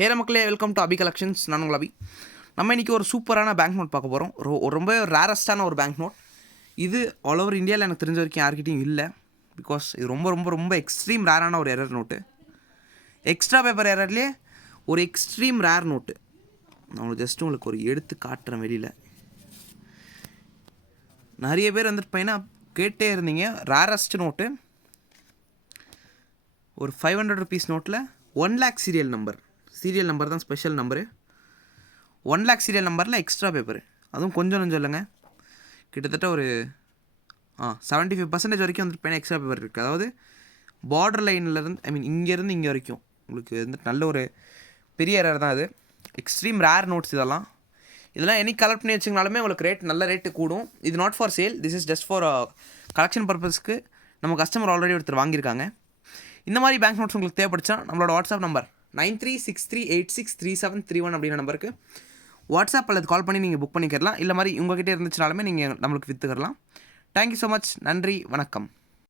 ஹேர மக்களே, welcome to Abhi collections. நான் உங்கள் அபி. நம்ம இன்றைக்கி ஒரு சூப்பரான பேங்க் நோட் பார்க்க போகிறோம். ரொம்ப ரேரஸ்டான ஒரு பேங்க் நோட். இது ஆல் ஓவர் இந்தியாவில் எனக்கு தெரிஞ்ச வரைக்கும் யார்கிட்டையும் இல்லை. பிகாஸ் இது ரொம்ப ரொம்ப ரொம்ப எக்ஸ்ட்ரீம் ரேரான ஒரு எரர் நோட்டு. எக்ஸ்ட்ரா பேப்பர் எரர்லேயே ஒரு எக்ஸ்ட்ரீம் ரேர் நோட்டு. நான் ஜஸ்ட் உங்களுக்கு ஒரு எடுத்து காட்டுறேன் வெளியில். நிறைய பேர் வந்துட்டு பையனா கேட்டே இருந்தீங்க. ரேரஸ்ட் நோட்டு ஒரு 500 ருபீஸ் நோட்டில் 1 lakh சீரியல் நம்பர் தான் ஸ்பெஷல் நம்பரு. 1 lakh சீரியல் நம்பரில் எக்ஸ்ட்ரா பேப்பரு, அதுவும் கொஞ்சம் இல்லைங்க, கிட்டத்தட்ட ஒரு 75% வரைக்கும் வந்துட்டு பையனா எக்ஸ்ட்ரா பேப்பர் இருக்குது. அதாவது பார்டர் லைன்லேருந்து இங்கேருந்து இங்கே வரைக்கும் உங்களுக்கு வந்துட்டு நல்ல ஒரு பெரிய எரர் தான். அது எக்ஸ்ட்ரீம் ரேர் நோட்ஸ். இதெல்லாம் எனி கலெக்ட் பண்ணி வச்சிங்கனாலுமே உங்களுக்கு நல்ல ரேட்டு கூடும். இது not for sale, this is just for collection பர்பஸ்க்கு. நம்ம கஸ்டமர் ஆல்ரெடி ஒருத்தர் வாங்கியிருக்காங்க. இந்த மாதிரி பேங்க் நோட்ஸ் உங்களுக்கு தேவைப்படுச்சா நம்மளோட வாட்ஸ்அப் நம்பர் 9363863731 அப்படின்ற நம்பருக்கு வாட்ஸ்அப் அல்லது கால் பண்ணி நீங்கள் புக் பண்ணிக்கலாம். இல்லை மாதிரி உங்கள்கிட்ட இருந்துச்சுனாலுமே நீங்கள் நம்மளுக்கு விற்றுக்கலாம். Thank you so much. நன்றி, வணக்கம்.